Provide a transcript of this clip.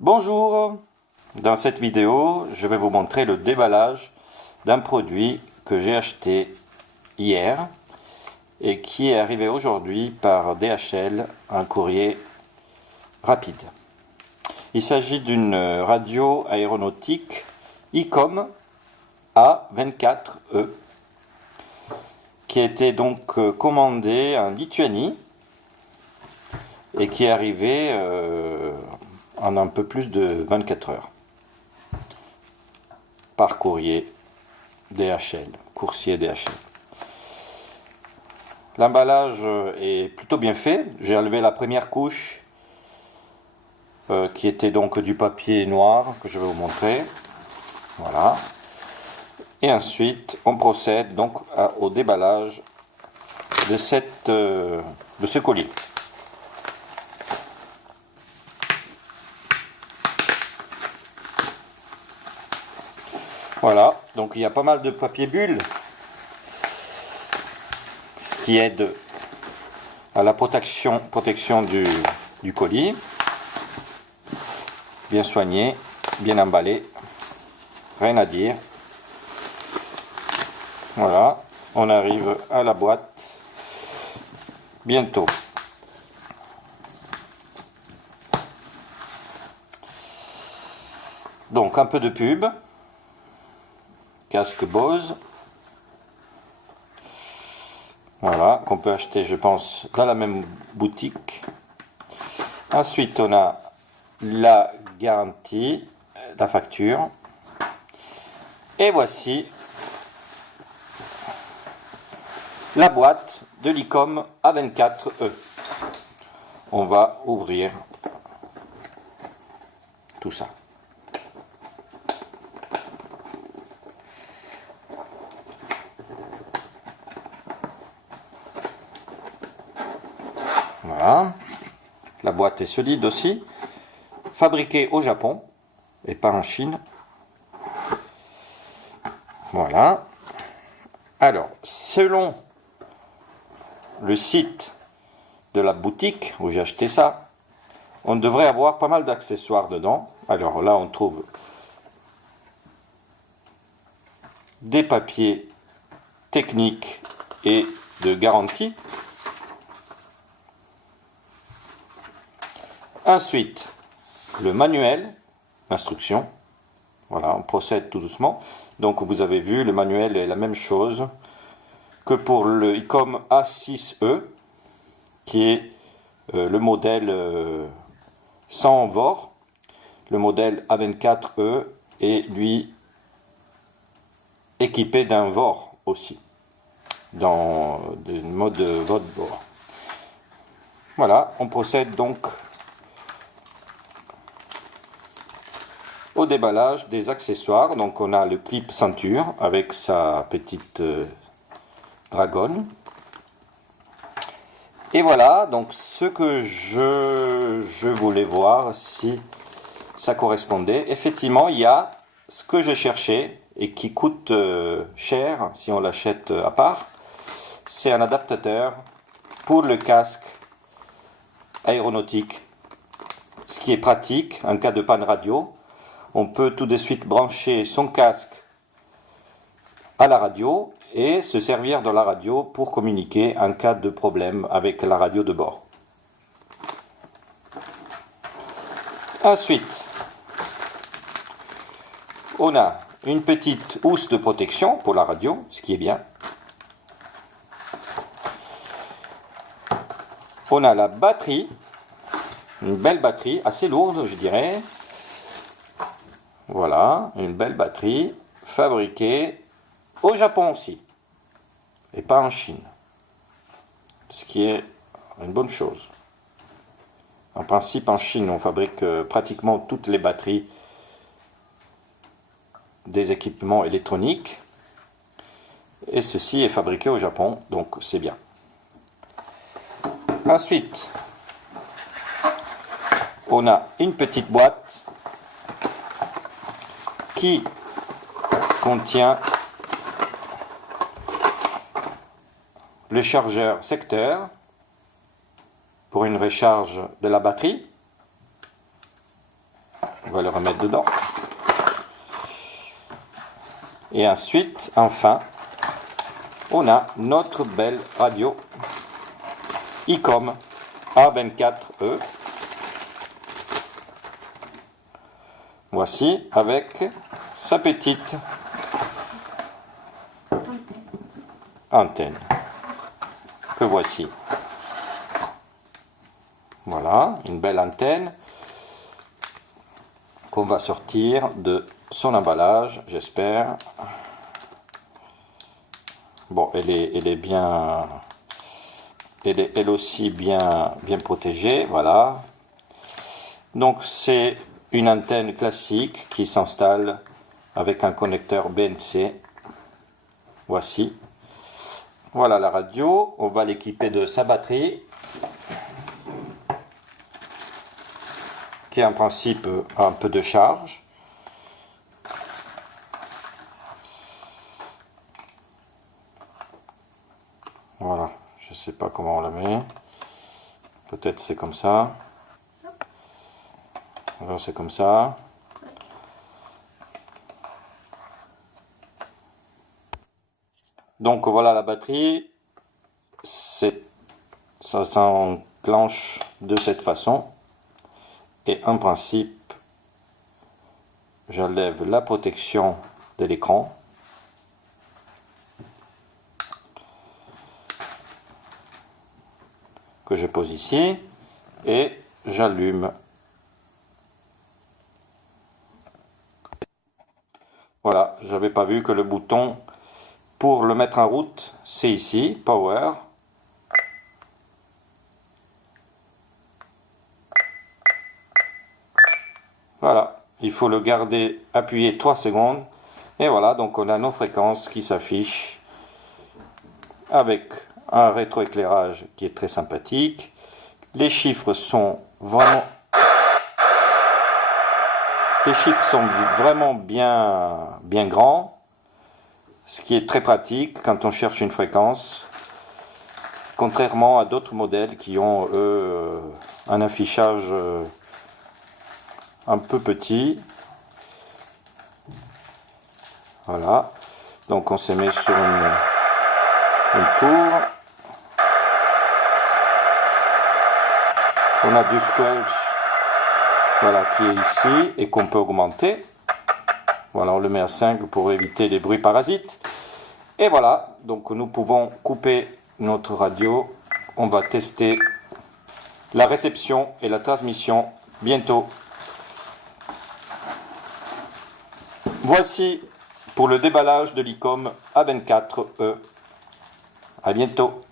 Bonjour, dans cette vidéo je vais vous montrer le déballage d'un produit que j'ai acheté hier et qui est arrivé aujourd'hui par DHL, un courrier rapide. Il s'agit d'une radio aéronautique ICOM A24E qui a été donc commandée en Lituanie et qui est arrivée en un peu plus de 24 heures par courrier DHL, coursier DHL. L'emballage est plutôt bien fait. J'ai enlevé la première couche qui était donc du papier noir que je vais vous montrer. Voilà. Et ensuite on procède donc au déballage de ce colis. Voilà, donc il y a pas mal de papier bulle, ce qui aide à la protection du colis. Bien soigné, bien emballé, rien à dire. Voilà, on arrive à la boîte bientôt. Donc un peu de pub. Casque Bose, voilà, qu'on peut acheter je pense dans la même boutique. Ensuite on a la garantie, la facture, et voici la boîte de l'ICOM A24E. On va ouvrir tout ça. Voilà, la boîte est solide aussi, fabriquée au Japon et pas en Chine. Voilà. Alors, selon le site de la boutique où j'ai acheté ça, on devrait avoir pas mal d'accessoires dedans. Alors là, on trouve des papiers techniques et de garantie. Ensuite, le manuel, instruction. Voilà, on procède tout doucement. Donc vous avez vu, le manuel est la même chose que pour le ICOM A6E, qui est le modèle sans VOR. Le modèle A24E est lui équipé d'un VOR aussi, dans le mode VOR. Voilà, on procède donc au déballage des accessoires. Donc on a le clip ceinture avec sa petite dragonne. Et voilà, donc ce que je voulais voir si ça correspondait. Effectivement, il y a ce que je cherchais et qui coûte cher si on l'achète à part. C'est un adaptateur pour le casque aéronautique, ce qui est pratique en cas de panne radio. On peut tout de suite brancher son casque à la radio et se servir de la radio pour communiquer en cas de problème avec la radio de bord. Ensuite, on a une petite housse de protection pour la radio, ce qui est bien. On a la batterie, une belle batterie, assez lourde je dirais. Voilà, une belle batterie fabriquée au Japon aussi, et pas en Chine, ce qui est une bonne chose. En principe, en Chine, on fabrique pratiquement toutes les batteries des équipements électroniques, et ceci est fabriqué au Japon, donc c'est bien. Ensuite, on a une petite boîte qui contient le chargeur secteur pour une recharge de la batterie, On va le remettre dedans. Et ensuite, enfin, on a notre belle radio ICOM A24E. Voici avec sa petite antenne que voici. Voilà, une belle antenne qu'on va sortir de son emballage, j'espère. Bon, elle est bien, elle est elle aussi bien protégée, voilà. Donc c'est une antenne classique qui s'installe avec un connecteur BNC. Voici. Voilà la radio. On va l'équiper de sa batterie, qui est en principe un peu de charge. Voilà, je sais pas comment on la met. Peut-être c'est comme ça. Alors c'est comme ça. Donc voilà la batterie. Ça s'enclenche de cette façon. Et en principe, j'enlève la protection de l'écran. Que je pose ici. Et j'allume. Voilà, j'avais pas vu que le bouton pour le mettre en route, c'est ici, Power. Voilà, il faut le garder appuyé 3 secondes. Et voilà, donc on a nos fréquences qui s'affichent avec un rétroéclairage qui est très sympathique. Les chiffres sont vraiment bien grands, ce qui est très pratique quand on cherche une fréquence, contrairement à d'autres modèles qui ont eux un affichage un peu petit. Voilà, donc on se met sur une tour. On a du squelch, voilà, qui est ici et qu'on peut augmenter. Voilà, on le met à 5 pour éviter les bruits parasites. Et voilà, donc nous pouvons couper notre radio. On va tester la réception et la transmission bientôt. Voici pour le déballage de l'ICOM A24E. À bientôt.